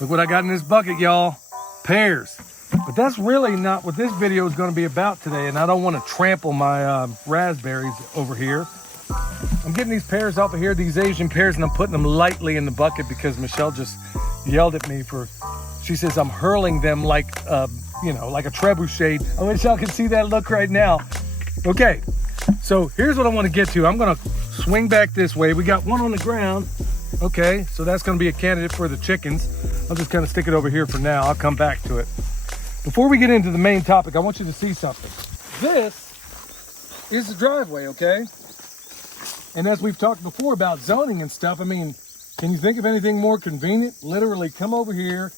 Look what I got in this bucket, y'all. Pears. But that's really not what this video is going to be about today, and I don't want to trample my raspberries over here. I'm getting these pears off of here, these Asian pears, and I'm putting them lightly in the bucket because Michelle just yelled at me she says I'm hurling them like, like a trebuchet. I wish y'all could see that look right now. Okay, so here's what I want to get to. I'm going to swing back this way. We got one on the ground. Okay, so that's going to be a candidate for the chickens. I'll just kind of stick it over here for now. I'll come back to it. Before we get into the main topic, I want you to see something. This is the driveway, okay? And as we've talked before about zoning and stuff, I mean, can you think of anything more convenient? Literally come over here,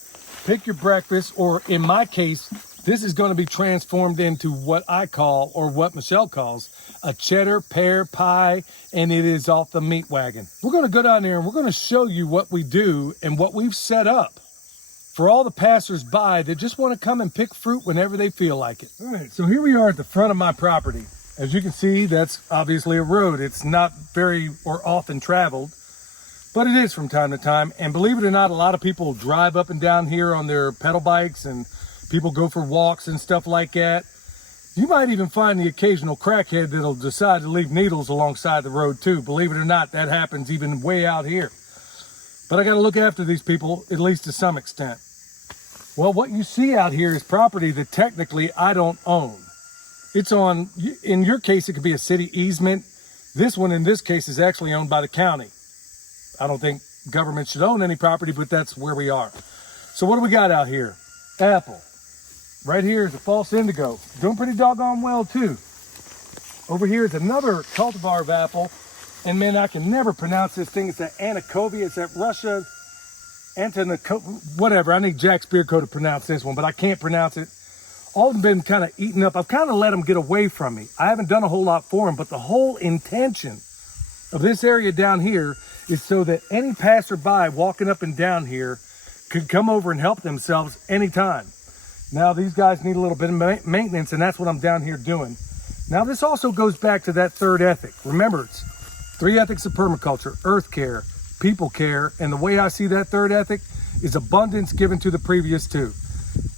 pick your breakfast, or in my case, this is going to be transformed into what I call, or what Michelle calls, a cheddar pear pie, and it is off the meat wagon. We're going to go down there and we're going to show you what we do and what we've set up for all the passers-by that just want to come and pick fruit whenever they feel like it. All right, so here we are at the front of my property. As you can see, that's obviously a road. It's not very or often traveled, but it is from time to time. And believe it or not, a lot of people drive up and down here on their pedal bikes, and people go for walks and stuff like that. You might even find the occasional crackhead that'll decide to leave needles alongside the road too. Believe it or not, that happens even way out here. But I got to look after these people, at least to some extent. Well, what you see out here is property that technically I don't own. It's on, in your case, it could be a city easement. This one, in this case, is actually owned by the county. I don't think government should own any property, but that's where we are. So what do we got out here? Apple. Right here is a false indigo. Doing pretty doggone well, too. Over here is another cultivar of apple. And man, I can never pronounce this thing. It's that Anakovia. It's that Russia, whatever. I need Jack Spearco to pronounce this one, but I can't pronounce it. All of them been kind of eaten up. I've kind of let them get away from me. I haven't done a whole lot for them, but the whole intention of this area down here is so that any passerby walking up and down here could come over and help themselves anytime. Now, these guys need a little bit of maintenance, and that's what I'm down here doing. Now, this also goes back to that third ethic. Remember, it's 3 ethics of permaculture: earth care, people care, and the way I see that third ethic is abundance given to the previous 2.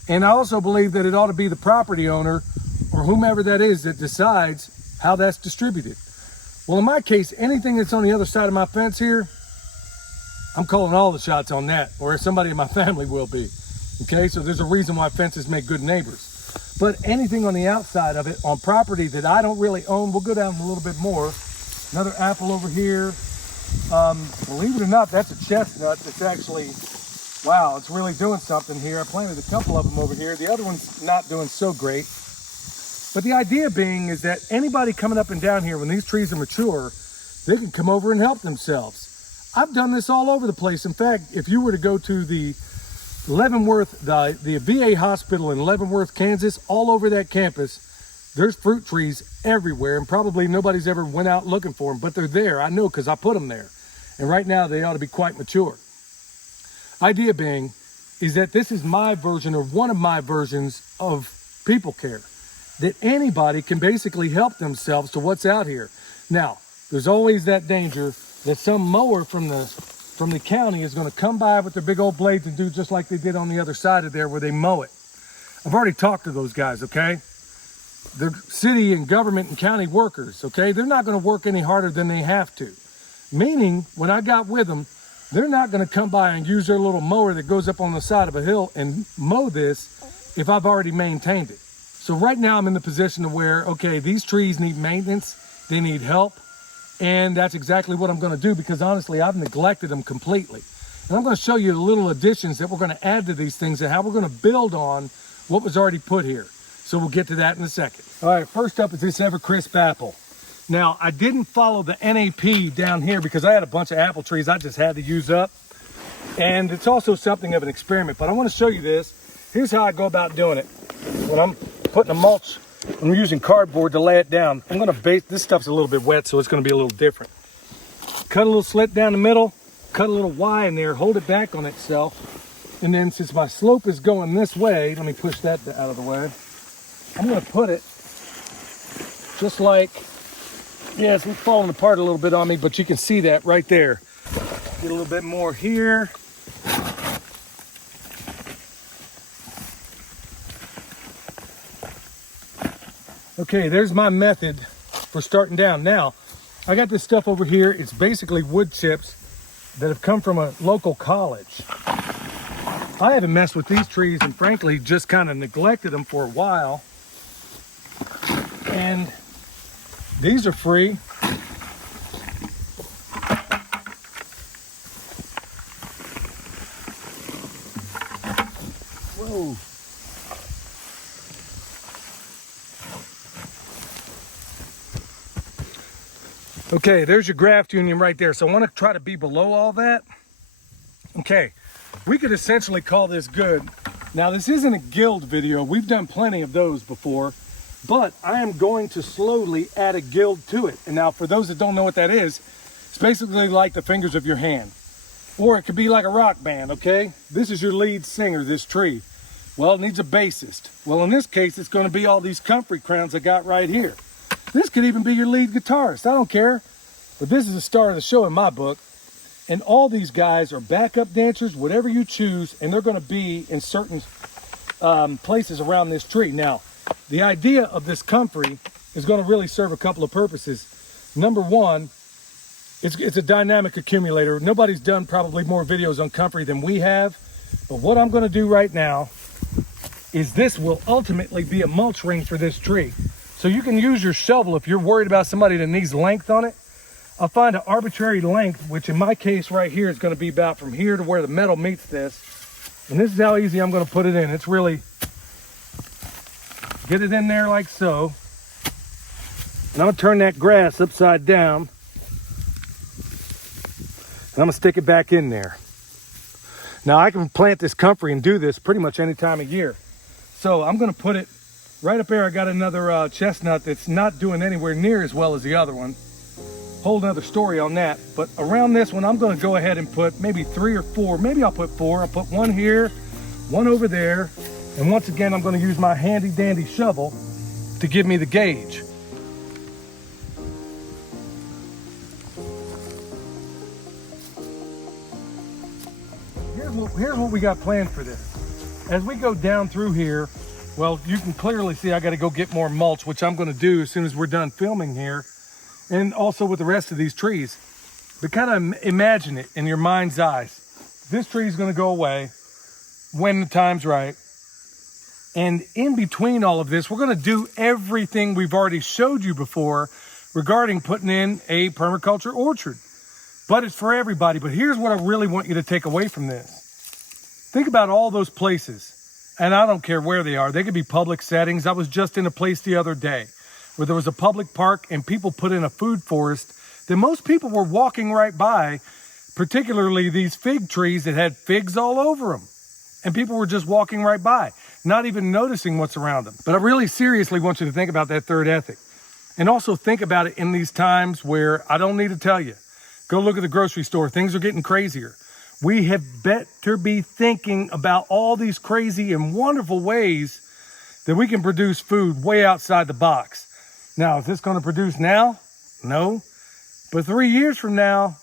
And I also believe that it ought to be the property owner or whomever that is that decides how that's distributed. Well, in my case, anything that's on the other side of my fence here, I'm calling all the shots on that, or somebody in my family will be. Okay, so there's a reason why fences make good neighbors. But anything on the outside of it, on property that I don't really own, we'll go down a little bit more. Another apple over here. Believe it or not, that's a chestnut that's actually, wow, it's really doing something here. I planted a couple of them over here. The other one's not doing so great. But the idea being is that anybody coming up and down here, when these trees are mature, they can come over and help themselves. I've done this all over the place. In fact, if you were to go to the Leavenworth, the VA hospital in Leavenworth, Kansas, all over that campus, there's fruit trees everywhere, and probably nobody's ever went out looking for them, but they're there. I know because I put them there. And right now they ought to be quite mature. Idea being is that this is my version, or one of my versions of people care, that anybody can basically help themselves to what's out here. Now, there's always that danger that some mower from the county is going to come by with their big old blades and do just like they did on the other side of there where they mow it. I've already talked to those guys, okay? They're city and government and county workers, okay? They're not going to work any harder than they have to. Meaning, when I got with them, they're not going to come by and use their little mower that goes up on the side of a hill and mow this if I've already maintained it. So right now I'm in the position to where, okay, these trees need maintenance, they need help, and that's exactly what I'm going to do, because honestly, I've neglected them completely. And I'm going to show you the little additions that we're going to add to these things and how we're going to build on what was already put here. So we'll get to that in a second. All right, first up is this Evercrisp apple. Now, I didn't follow the NAP down here because I had a bunch of apple trees I just had to use up. And it's also something of an experiment, but I want to show you this. Here's how I go about doing it. When I'm putting a mulch, I'm using cardboard to lay it down. I'm going to base, this stuff's a little bit wet, so it's going to be a little different. Cut a little slit down the middle, cut a little Y in there, hold it back on itself. And then since my slope is going this way, let me push that out of the way. I'm going to put it just like, yeah, it's falling apart a little bit on me, but you can see that right there. Get a little bit more here. Okay, there's my method for starting down. Now, I got this stuff over here. It's basically wood chips that have come from a local college. I haven't messed with these trees and frankly just kind of neglected them for a while. And these are free. Whoa. Okay, there's your graft union right there. So I want to try to be below all that. Okay, we could essentially call this good. Now this isn't a guild video. We've done plenty of those before, but I am going to slowly add a guild to it. And now for those that don't know what that is, it's basically like the fingers of your hand. Or it could be like a rock band, okay? This is your lead singer, this tree. Well, it needs a bassist. Well, in this case, it's going to be all these comfrey crowns I got right here. This could even be your lead guitarist. I don't care. But this is the star of the show in my book. And all these guys are backup dancers, whatever you choose, and they're going to be in certain places around this tree. Now, the idea of this comfrey is going to really serve a couple of purposes. Number one, it's a dynamic accumulator. Nobody's done probably more videos on comfrey than we have. But what I'm going to do right now is this will ultimately be a mulch ring for this tree. So you can use your shovel if you're worried about somebody that needs length on it. I'll find an arbitrary length, which in my case right here is going to be about from here to where the metal meets this. And this is how easy I'm going to put it in. It's really, get it in there like so. And I'm going to turn that grass upside down. And I'm going to stick it back in there. Now I can plant this comfrey and do this pretty much any time of year. So I'm going to put it right up there. I got another chestnut that's not doing anywhere near as well as the other one. Whole nother story on that. But around this one, I'm going to go ahead and put maybe 3 or 4. Maybe I'll put 4. I'll put one here, one over there. And once again, I'm going to use my handy dandy shovel to give me the gauge. Here's what we got planned for this. As we go down through here, well, you can clearly see I got to go get more mulch, which I'm going to do as soon as we're done filming here. And also with the rest of these trees. But kind of imagine it in your mind's eyes. This tree is going to go away when the time's right. And in between all of this, we're going to do everything we've already showed you before regarding putting in a permaculture orchard. But it's for everybody. But here's what I really want you to take away from this. Think about all those places. And I don't care where they are. They could be public settings. I was just in a place the other day where there was a public park and people put in a food forest that most people were walking right by, particularly these fig trees that had figs all over them. And people were just walking right by, not even noticing what's around them. But I really seriously want you to think about that third ethic. And also think about it in these times where I don't need to tell you. Go look at the grocery store. Things are getting crazier. We have better be thinking about all these crazy and wonderful ways that we can produce food way outside the box. Now, is this going to produce now? No. But 3 years from now,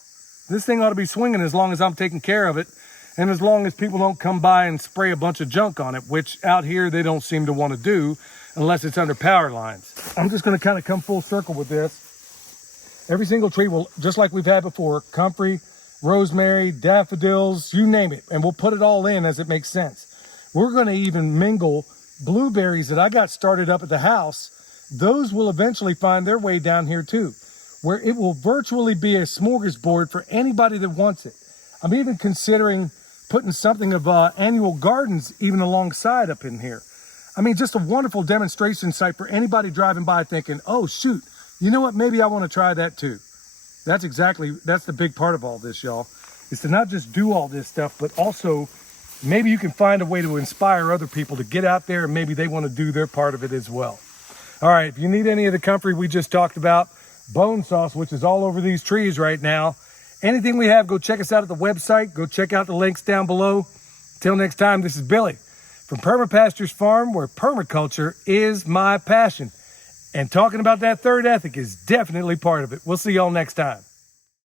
this thing ought to be swinging as long as I'm taking care of it. And as long as people don't come by and spray a bunch of junk on it, which out here they don't seem to want to do unless it's under power lines. I'm just going to kind of come full circle with this. Every single tree will, just like we've had before, comfrey, rosemary, daffodils, you name it. And we'll put it all in as it makes sense. We're going to even mingle blueberries that I got started up at the house. Those will eventually find their way down here too, where it will virtually be a smorgasbord for anybody that wants it. I'm even considering putting something of annual gardens even alongside up in here. I mean, just a wonderful demonstration site for anybody driving by thinking, oh shoot, you know what, maybe I want to try that too. That's the big part of all this, y'all, is to not just do all this stuff, but also maybe you can find a way to inspire other people to get out there and maybe they want to do their part of it as well. All right, if you need any of the comfrey we just talked about, bone sauce, which is all over these trees right now, anything we have, go check us out at the website. Go check out the links down below. Till next time, this is Billy from Perma Pastures Farm, where permaculture is my passion. And talking about that third ethic is definitely part of it. We'll see y'all next time.